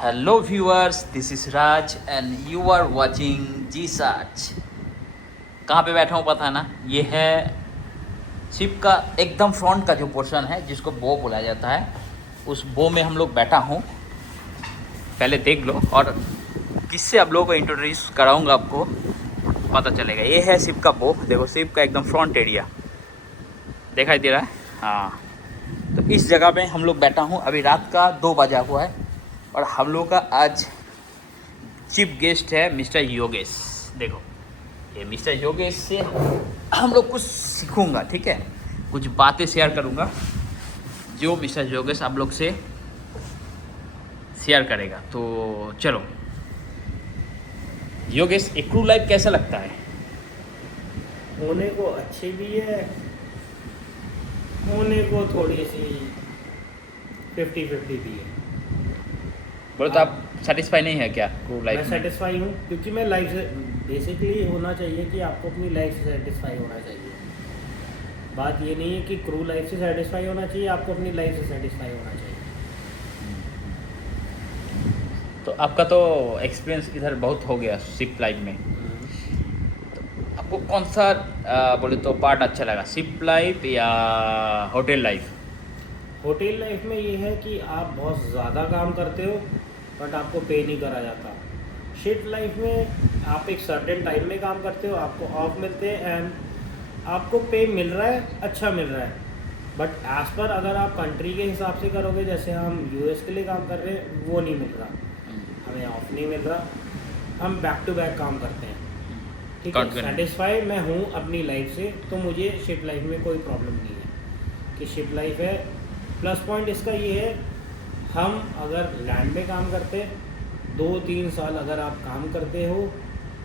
Hello viewers, this is Raj and you are watching G Search. कहाँ पे बैठा हूँ पता है ना? ये है शिप का एकदम फ्रंट का जो पोर्शन है जिसको बो बोला जाता है। उस बो में हम लोग बैठा हूँ। पहले देख लो और किससे आप लोगों को इंट्रोड्यूस कराऊंगा, आपको पता चलेगा। ये है शिप का बो। देखो शिप का एकदम फ्रंट एरिया दिखाई दे रहा है। हाँ, तो इस जगह पे हम लोग बैठा हूँ। अभी रात का 2 बजा हुआ है और हम लोग का आज चीफ गेस्ट है मिस्टर योगेश। देखो ये मिस्टर योगेश से हम लोग कुछ सीखूंगा, ठीक है? कुछ बातें शेयर करूंगा जो मिस्टर योगेश आप लोग से शेयर करेगा। तो चलो योगेश, एक क्रू लाइफ कैसा लगता है? होने को अच्छी भी है, होने को थोड़ी सी 50-50 भी है। बोलो तो आप सेटिस्फाई नहीं है क्या क्रू मैं लाइफ में? सेटिस्फाई हूँ क्योंकि मैं लाइफ से बेसिकली होना चाहिए कि आपको अपनी लाइफ से सेटिस्फाई होना चाहिए। बात ये नहीं है कि क्रू लाइफ से सेटिस्फाई होना चाहिए, आपको अपनी लाइफ से सेटिस्फाई होना चाहिए। तो आपका तो एक्सपीरियंस इधर बहुत हो गया शिप लाइफ में। आपको कौन सा बोले तो पार्ट अच्छा लगा, शिप लाइफ या होटल लाइफ? होटल लाइफ में ये है कि आप बहुत ज़्यादा काम करते हो बट आपको पे नहीं करा जाता। शिफ्ट लाइफ में आप एक सर्टेन टाइम में काम करते हो, आपको ऑफ मिलते हैं एंड आपको पे मिल रहा है, अच्छा मिल रहा है। बट एज़ पर अगर आप कंट्री के हिसाब से करोगे, जैसे हम यूएस के लिए काम कर रहे हैं, वो नहीं मिल रहा, हमें ऑफ नहीं मिल रहा, हम बैक टू बैक काम करते हैं। ठीक है, सेटिस्फाई मैं हूँ अपनी लाइफ से, तो मुझे शिप लाइफ में कोई प्रॉब्लम नहीं है कि शिप लाइफ है। प्लस पॉइंट इसका ये है, हम अगर लैंड में काम करते 2-3 साल अगर आप काम करते हो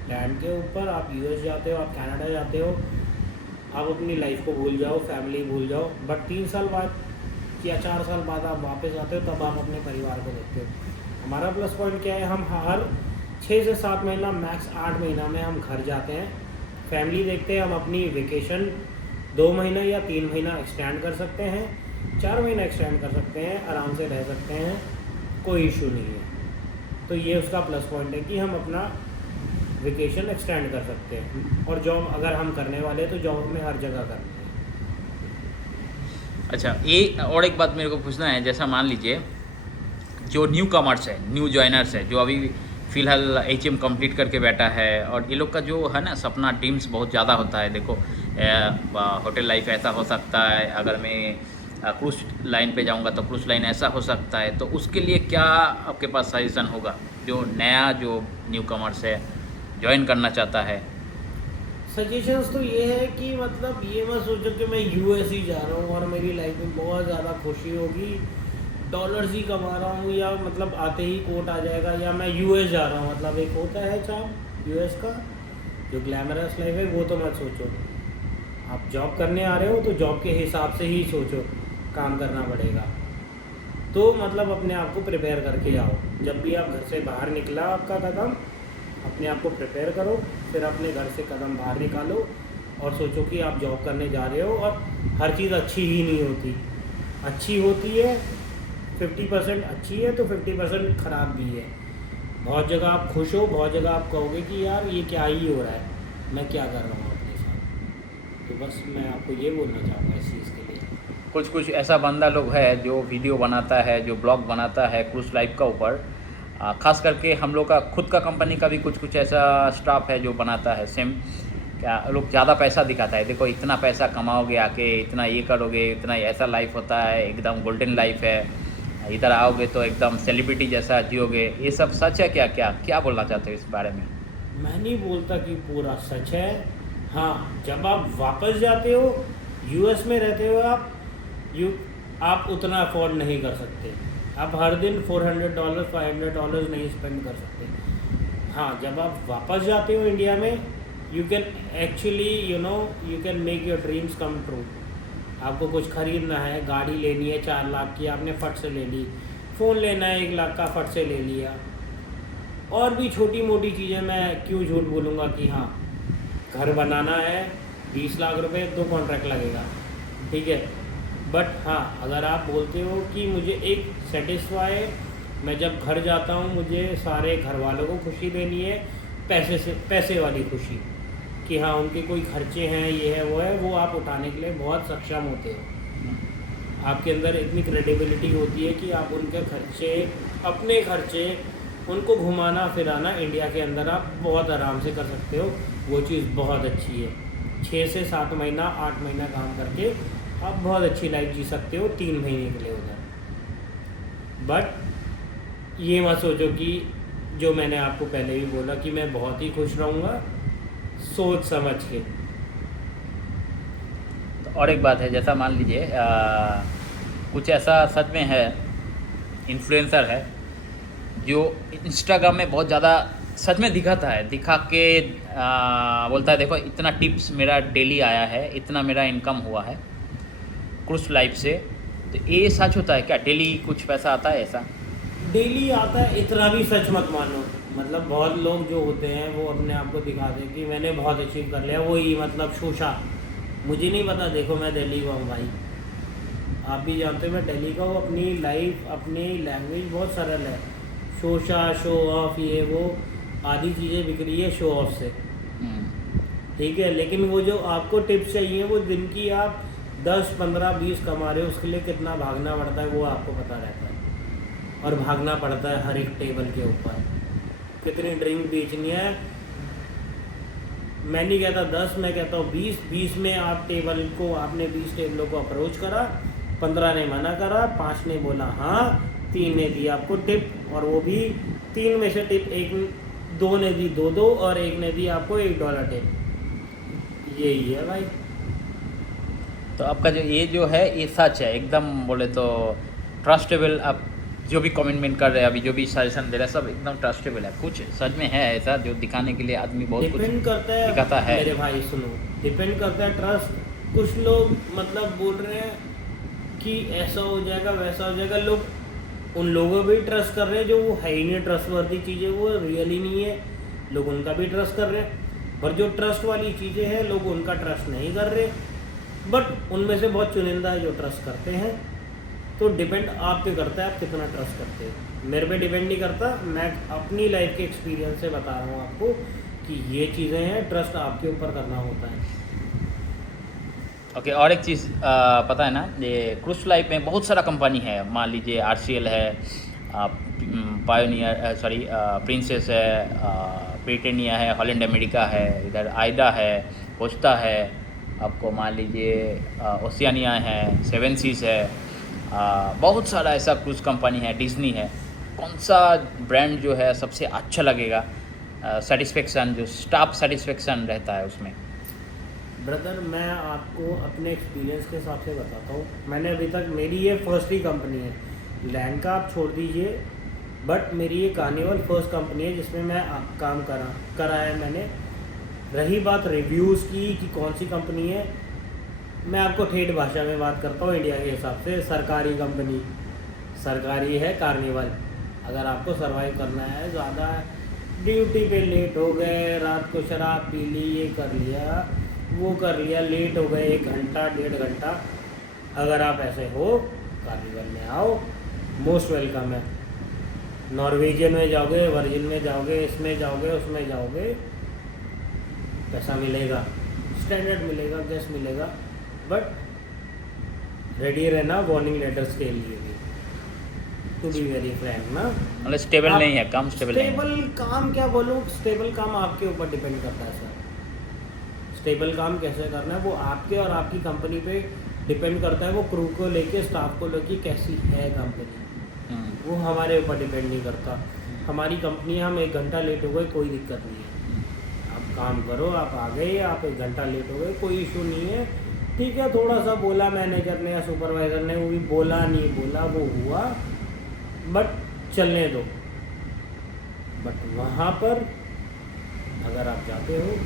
लैंड के ऊपर, आप यूएस जाते हो, आप कनाडा जाते हो, आप अपनी लाइफ को भूल जाओ, फैमिली भूल जाओ। बट 3 साल बाद या 4 साल बाद आप वापस आते हो, तब आप अपने परिवार को देखते हो। हमारा प्लस पॉइंट क्या है, हम हर 6 से 7 महीना, मैक्स 8 महीना में हम घर जाते हैं, फैमिली देखते हैं। हम अपनी वेकेशन 2 महीना या 3 महीना एक्सटेंड कर सकते हैं, 4 महीना एक्सटेंड कर सकते हैं, आराम से रह सकते हैं, कोई इशू नहीं है। तो ये उसका प्लस पॉइंट है कि हम अपना वेकेशन एक्सटेंड कर सकते हैं। और जॉब अगर हम करने वाले हैं तो जॉब में हर जगह करनी है। अच्छा, ये और एक बात मेरे को पूछना है। जैसा मान लीजिए जो न्यू कमर्स है, न्यू जॉइनर्स है, जो अभी फ़िलहाल HM कंप्लीट करके बैठा है, और ये लोग का जो है ना सपना, ड्रीम्स बहुत ज़्यादा होता है। देखो होटल लाइफ ऐसा हो सकता है, अगर मैं क्रूज लाइन पे जाऊंगा तो क्रूज लाइन ऐसा हो सकता है। तो उसके लिए क्या आपके पास सजेशन होगा, जो नया जो न्यू कमर्स है ज्वाइन करना चाहता है? सजेशंस तो ये है कि मतलब ये मत सोचो कि मैं यूएस ही जा रहा हूँ और मेरी लाइफ में बहुत ज़्यादा खुशी होगी, डॉलर्स ही कमा रहा हूँ, या मतलब आते ही कोट आ जाएगा, या मैं यूएस जा रहा हूँ। मतलब एक होता है चाम यूएस का जो ग्लैमरस लाइफ है, वो तो मत सोचो। आप जॉब करने आ रहे हो तो जॉब के हिसाब से ही सोचो, काम करना पड़ेगा। तो मतलब अपने आप को प्रिपेयर करके आओ। जब भी आप घर से बाहर निकला आपका कदम, अपने आप को प्रिपेयर करो, फिर अपने घर से कदम बाहर निकालो और सोचो कि आप जॉब करने जा रहे हो। और हर चीज़ अच्छी ही नहीं होती, अच्छी होती है 50% अच्छी है तो 50% ख़राब भी है। बहुत जगह आप खुश हो, बहुत जगह आप कहोगे कि यार ये क्या ही हो रहा है, मैं क्या कर रहा हूँ अपने साथ। तो बस मैं आपको ये बोलना चाहूँगा इस चीज़ के लिए। कुछ कुछ ऐसा बंदा लोग है जो वीडियो बनाता है, जो ब्लॉग बनाता है क्रूज लाइफ का ऊपर। खास करके हम लोग का खुद का कंपनी का भी कुछ कुछ ऐसा स्टाफ है जो बनाता है सेम। क्या लोग ज़्यादा पैसा दिखाता है, देखो इतना पैसा कमाओगे आके, इतना ये करोगे, इतना ऐसा लाइफ होता है, एकदम गोल्डन लाइफ है, इधर आओगे तो एकदम सेलिब्रिटी जैसा जियोगे। ये सब सच है क्या? क्या क्या बोलना चाहते हो इस बारे में? मैं नहीं बोलता कि पूरा सच है। हाँ, जब आप वापस जाते हो, यूएस में रहते हो आप उतना अफोर्ड नहीं कर सकते। आप हर दिन $400 $500 नहीं स्पेंड कर सकते। हाँ, जब आप वापस जाते हो इंडिया में, you can actually you can make your dreams come true. आपको कुछ खरीदना है, गाड़ी लेनी है 4 लाख की, आपने फट से ले ली, फ़ोन लेना है 1 लाख का, फट से ले लिया। और भी छोटी मोटी चीज़ें, मैं क्यों झूठ बोलूँगा कि हाँ, घर बनाना है 20 लाख रुपए, 2 कॉन्ट्रैक्ट लगेगा, ठीक है। बट हाँ, अगर आप बोलते हो कि मुझे एक सेटिस्फाई मैं जब घर जाता हूँ मुझे सारे घर वालों को खुशी देनी है, पैसे वाली खुशी, कि हाँ उनके कोई खर्चे हैं, ये है वो है, वो आप उठाने के लिए बहुत सक्षम होते हो। आपके अंदर इतनी क्रेडिबिलिटी होती है कि आप उनके खर्चे, अपने खर्चे, उनको घुमाना फिराना इंडिया के अंदर आप बहुत आराम से कर सकते हो। वो चीज़ बहुत अच्छी है। 6 से 7 महीना 8 महीना काम करके आप बहुत अच्छी लाइफ जी सकते हो 3 महीने के लिए उधर। बट ये मत सोचो कि जो मैंने आपको पहले भी बोला कि मैं बहुत ही खुश रहूँगा, सोच समझ के। तो और एक बात है, जैसा मान लीजिए कुछ ऐसा सच में है, इन्फ्लुएंसर है जो इंस्टाग्राम में बहुत ज़्यादा सच में दिखाता है, दिखा के बोलता है देखो इतना टिप्स मेरा डेली आया है, इतना मेरा इनकम हुआ है क्रूज लाइफ से। तो ये सच होता है क्या? डेली कुछ पैसा आता है ऐसा? डेली आता है, इतना भी सच मत मानो। मतलब बहुत लोग जो होते हैं वो अपने आप को दिखाते हैं कि मैंने बहुत अचीव कर लिया, वही मतलब शोशा। मुझे नहीं पता, देखो मैं दिल्ली का हूँ भाई, आप भी जानते हो मैं दिल्ली का हूँ। अपनी लाइफ, अपनी लैंग्वेज बहुत सरल है। शोशा, शो ऑफ, ये वो आदि चीज़ें बिक रही है शो ऑफ से, ठीक है। लेकिन वो जो आपको टिप्स चाहिए, वो दिन की आप 10, 15, 20 कमा रहे हो, उसके लिए कितना भागना पड़ता है वो आपको पता रहता है। और भागना पड़ता है हर एक टेबल के ऊपर। कितनी ड्रिंक बेचनी है, मैं नहीं कहता 10, मैं कहता हूँ 20 में आप टेबल को, आपने 20 टेबलों को अप्रोच करा, 15 ने मना करा, 5 ने बोला हाँ, 3 ने दी आपको टिप, और वो भी 3 में से टिप 2 ने दी 2 और 1 ने दी आपको $1 टिप। यही है भाई। तो आपका जो ये जो है ये सच है एकदम, बोले तो ट्रस्टेबल। आप जो भी कमेंटमेंट कर रहे हैं, अभी जो भी सजेशन दे रहे हैं, सब एकदम ट्रस्टेबल है। कुछ सच में है ऐसा जो दिखाने के लिए आदमी बहुत कुछ डिपेंड करता है, दिखाता है। मेरे भाई सुनो, डिपेंड करता है ट्रस्ट। कुछ लोग मतलब बोल रहे हैं कि ऐसा हो जाएगा, वैसा हो जाएगा, लोग उन लोगों पर भी ट्रस्ट कर रहे हैं जो वो है ही नहीं ट्रस्टवर्दी चीज़ें, वो रियल ही नहीं है, लोग उनका भी ट्रस्ट कर रहे हैं। और जो ट्रस्ट वाली चीज़ें हैं लोग उनका ट्रस्ट नहीं कर रहे, बट उनमें से बहुत चुनिंदा है जो ट्रस्ट करते हैं। तो डिपेंड आप पे करता है आप कितना ट्रस्ट करते हैं। मेरे पे डिपेंड नहीं करता, मैं अपनी लाइफ के एक्सपीरियंस से बता रहा हूँ आपको कि ये चीज़ें हैं, ट्रस्ट आपके ऊपर करना होता है। ओके, और एक चीज़ पता है ना, ये क्रूज लाइफ में बहुत सारा कंपनी है। मान लीजिए RCL है, पायोनियर, सॉरी प्रिंसेस है, ब्रिटेनिया है, हॉलैंड अमेरिका है, इधर आइडा है, कोस्टा है, आपको मान लीजिए ओशियानिया है, 7 सीज है, बहुत सारा ऐसा क्रूज कंपनी है, डिज्नी है। कौन सा ब्रांड जो है सबसे अच्छा लगेगा? सेटिस्फेक्शन, जो स्टाफ सेटिस्फेक्शन रहता है उसमें। ब्रदर मैं आपको अपने एक्सपीरियंस के हिसाब से बताता हूँ। मैंने अभी तक, मेरी ये फर्स्ट ही कंपनी है, लैंड का आप छोड़ दीजिए, बट मेरी ये कार्निवल फर्स्ट कंपनी है जिसमें मैं काम करा है मैंने। रही बात रिव्यूज़ की कि कौन सी कंपनी है, मैं आपको ठेठ भाषा में बात करता हूँ। इंडिया के हिसाब से सरकारी कंपनी, सरकारी है कार्निवल। अगर आपको सर्वाइव करना है, ज़्यादा ड्यूटी पे लेट हो गए, रात को शराब पी ली, ये कर लिया वो कर लिया, लेट हो गए 1 घंटा 1.5 घंटा, अगर आप ऐसे हो कार्निवल में आओ, मोस्ट वेलकम है। नॉर्वेजियन में जाओगे, वर्जिन में जाओगे, इसमें जाओगे, उसमें जाओगे, पैसा मिलेगा, स्टैंडर्ड मिलेगा, गैस मिलेगा, बट रेडी रहना वार्निंग लेटर्स के लिए भी, टू बी वेरी फ्रैंक ना। मतलब स्टेबल नहीं है काम, स्टेबल काम क्या बोलूँ, स्टेबल काम आपके ऊपर डिपेंड करता है सर। स्टेबल काम कैसे करना है वो आपके और आपकी कंपनी पे डिपेंड करता है। वो क्रू को लेके, स्टाफ को लेके कैसी है कंपनी, वो हमारे ऊपर डिपेंड नहीं करता। हमारी कंपनी, हम 1 घंटा लेट हो गए कोई दिक्कत नहीं है, आप काम करो, आप आ गए, आप 1 घंटा लेट हो गए कोई इशू नहीं है, ठीक है। थोड़ा सा बोला मैनेजर ने या सुपरवाइज़र ने, वो भी बोला नहीं बोला, वो हुआ, बट चलने दो। बट वहाँ पर अगर आप जाते हो,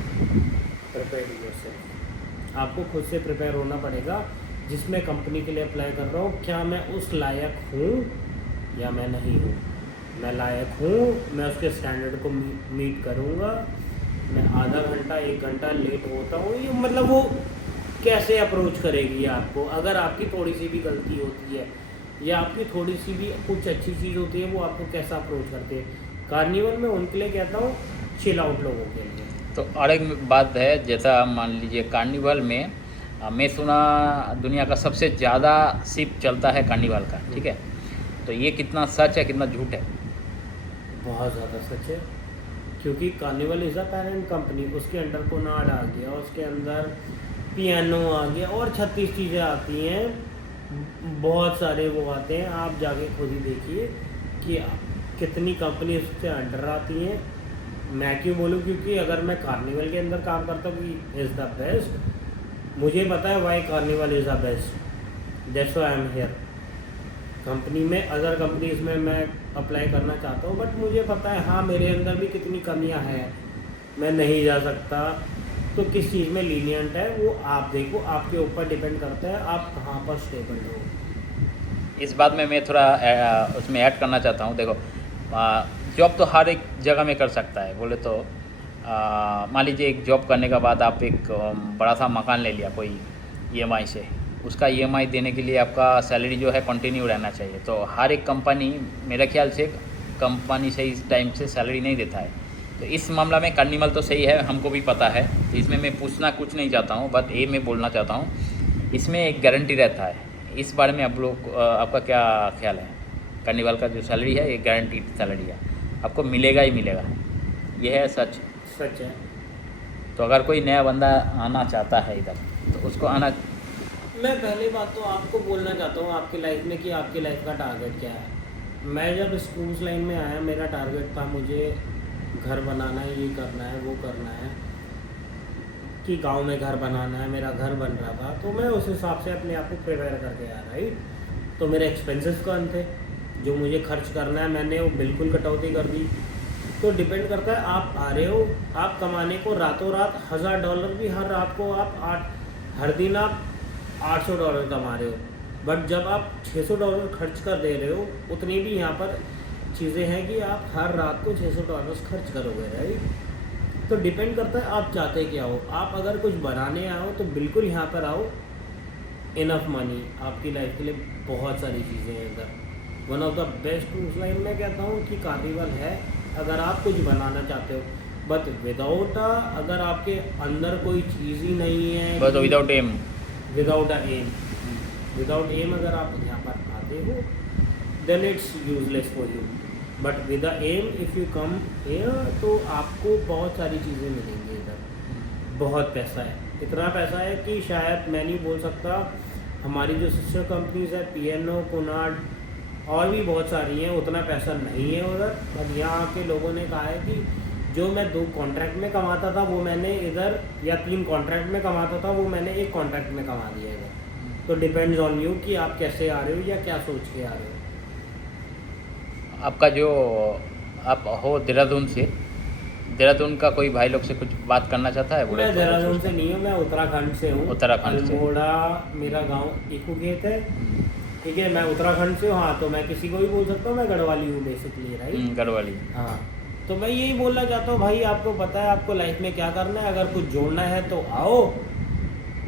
प्रिपेयर योरसेल्फ, आपको खुद से प्रिपेयर होना पड़ेगा। जिसमें कंपनी के लिए अप्लाई कर रहा हूँ, क्या मैं उस लायक हूँ या मैं नहीं हूँ। मैं लायक हूँ, मैं उसके स्टैंडर्ड को मीट करूँगा। मैं आधा घंटा 1 घंटा लेट होता हूँ, ये मतलब वो कैसे अप्रोच करेगी आपको। अगर आपकी थोड़ी सी भी गलती होती है या आपकी थोड़ी सी भी कुछ अच्छी चीज़ होती है वो आपको कैसा अप्रोच करते हैं। कार्निवल में उनके लिए कहता हूँ चिल आउट लोगों के लिए। तो और एक बात है, जैसा मान लीजिए कार्निवल में मैं सुना दुनिया का सबसे ज़्यादा शिप चलता है कार्निवल का, ठीक है। तो ये कितना सच है कितना झूठ है? बहुत ज़्यादा सच है, क्योंकि carnival is a parent company, उसके अंडर कोनार्ड आ गया, उसके अंदर पियानो आ गया और 36 चीज़ें आती हैं, बहुत सारे वो आते हैं। आप जाके खुद ही देखिए कि कितनी कंपनी उसके अंडर आती हैं। मैं क्यों बोलूँ, क्योंकि अगर मैं कार्निवल के अंदर काम करता हूँ कि इज़ द बेस्ट, मुझे पता है why Carnival is the best, that's why I am here. Company में अदर कंपनीज़ में मैं अप्लाई करना चाहता हूँ, बट मुझे पता है हाँ मेरे अंदर भी कितनी कमियाँ हैं, मैं नहीं जा सकता। तो किस चीज़ में लीनियंट है वो आप देखो, आपके ऊपर डिपेंड करता है आप कहाँ पर स्टेबल हो। इस बात में मैं थोड़ा उसमें ऐड करना चाहता हूँ। देखो, जॉब तो हर एक जगह में कर सकता है। बोले तो मान लीजिए एक जॉब करने के बाद आप एक बड़ा सा मकान ले लिया कोई ईएमआई से, उसका ईएमआई देने के लिए आपका सैलरी जो है कंटिन्यू रहना चाहिए। तो हर एक कंपनी, मेरे ख्याल से कंपनी सही टाइम से सैलरी नहीं देता है। तो इस मामला में कार्निवल तो सही है, हमको भी पता है, तो इसमें मैं पूछना कुछ नहीं चाहता हूँ, बट ये मैं बोलना चाहता हूँ इसमें एक गारंटी रहता है। इस बारे में आप लोग आपका क्या ख्याल है? कार्निवल का जो सैलरी है ये गारंटीड सैलरी है, आपको मिलेगा ही मिलेगा, ये है सच। सच है। तो अगर कोई नया बंदा आना चाहता है इधर तो उसको आना, मैं पहली बात तो आपको बोलना चाहता हूँ आपकी लाइफ में कि आपकी लाइफ का टारगेट क्या है। मैं जब स्कूल्स लाइन में आया, मेरा टारगेट था मुझे घर बनाना है, ये करना है, वो करना है, कि गांव में घर बनाना है, मेरा घर बन रहा था। तो मैं उस हिसाब से अपने आप को प्रिपेयर करके आया, राइट। तो मेरे एक्सपेंसेस कम थे, जो मुझे खर्च करना है मैंने वो बिल्कुल कटौती कर दी। तो डिपेंड करता है आप आ रहे हो, आप कमाने को रातों रात $1000 भी हर रात को हर दिन आप $800 कमा रहे हो, बट जब आप $600 खर्च कर दे रहे हो, उतनी भी यहाँ पर चीज़ें हैं कि आप हर रात को $600 खर्च करोगे, राइट। तो डिपेंड करता है आप चाहते क्या हो। आप अगर कुछ बनाने आओ तो बिल्कुल यहाँ पर आओ, इनफ मनी आपकी लाइफ के लिए बहुत सारी चीज़ें हैं इधर। वन ऑफ द बेस्ट उस लाइन में कहता हूँ कि कार्निवल है अगर आप कुछ बनाना चाहते हो, बट विदाउट अगर आपके अंदर कोई चीज़ ही नहीं है, बस विदाउट एम, विदाउट एम अगर आप यहाँ पर आते हो then it's useless for you. But with them if you come here तो आपको बहुत सारी चीज़ें मिलेंगी इधर। बहुत पैसा है, इतना पैसा है कि शायद मैं नहीं बोल सकता। हमारी जो सिस्टर कंपनीज है पियानो, कोनार्ड और भी बहुत सारी हैं, उतना पैसा नहीं है उधर। बट यहाँ के लोगों ने कहा है कि जो मैं 2 कॉन्ट्रैक्ट में कमाता था वो मैंने इधर, या 3 कॉन्ट्रैक्ट में कमाता था वो मैंने 1 कॉन्ट्रैक्ट में कमा दिया इधर। तो डिपेंड्स ऑन यू कि आप कैसे आ रहे हो या क्या सोच के आ रहे हो। आपका जो आप हो देहरादून से, देहरादून का कोई भाई लोग से कुछ बात करना चाहता है? बोले मैं तो देहरादून से नहीं हूँ, मैं उत्तराखंड से हूँ। उत्तराखंड से। अल्मोड़ा मेरा गांव इकू खेत है, ठीक है। मैं उत्तराखंड से हूँ, हाँ। तो मैं किसी को भी बोल सकता हूँ मैं गढ़वाली हूँ बेसिकली, राइट। गढ़वाली, हाँ। तो मैं यही बोलना चाहता हूँ भाई, आपको पता है आपको लाइफ में क्या करना है। अगर कुछ जोड़ना है तो आओ,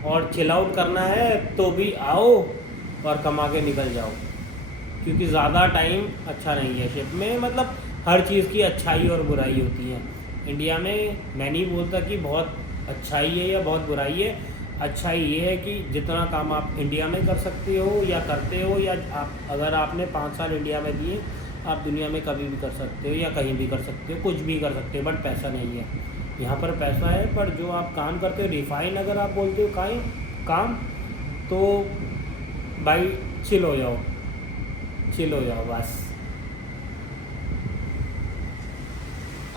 और चिल आउट करना है तो भी आओ और कमा के निकल जाओ, क्योंकि ज़्यादा टाइम अच्छा नहीं है शिप में। मतलब हर चीज़ की अच्छाई और बुराई होती है इंडिया में। मैं नहीं बोलता कि बहुत अच्छाई है या बहुत बुराई है। अच्छाई ये है कि जितना काम आप इंडिया में कर सकते हो या करते हो, या आप अगर आपने 5 साल इंडिया में दिए, आप दुनिया में कभी भी कर सकते हो या कहीं भी कर सकते हो, कुछ भी कर सकते हो। बट पैसा नहीं है यहाँ पर। पैसा है पर जो आप काम करते हो, रिफाइन अगर आप बोलते हो काम, तो भाई चिल हो जाओ बस।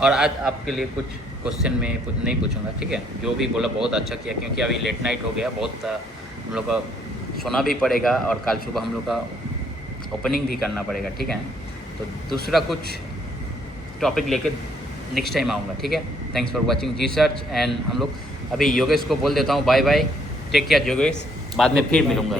और आज आपके लिए कुछ क्वेश्चन में नहीं पूछूंगा, ठीक है। जो भी बोला बहुत अच्छा किया, क्योंकि अभी लेट नाइट हो गया, बहुत हम लोग का सोना भी पड़ेगा और कल सुबह हम लोग का ओपनिंग भी करना पड़ेगा, ठीक है। तो दूसरा कुछ टॉपिक लेके नेक्स्ट टाइम आऊँगा, ठीक है। Thanks for watching G Search. And हम लोग अभी योगेश को बोल देता हूँ bye bye, take care Yogesh, बाद में फिर मिलूँगा।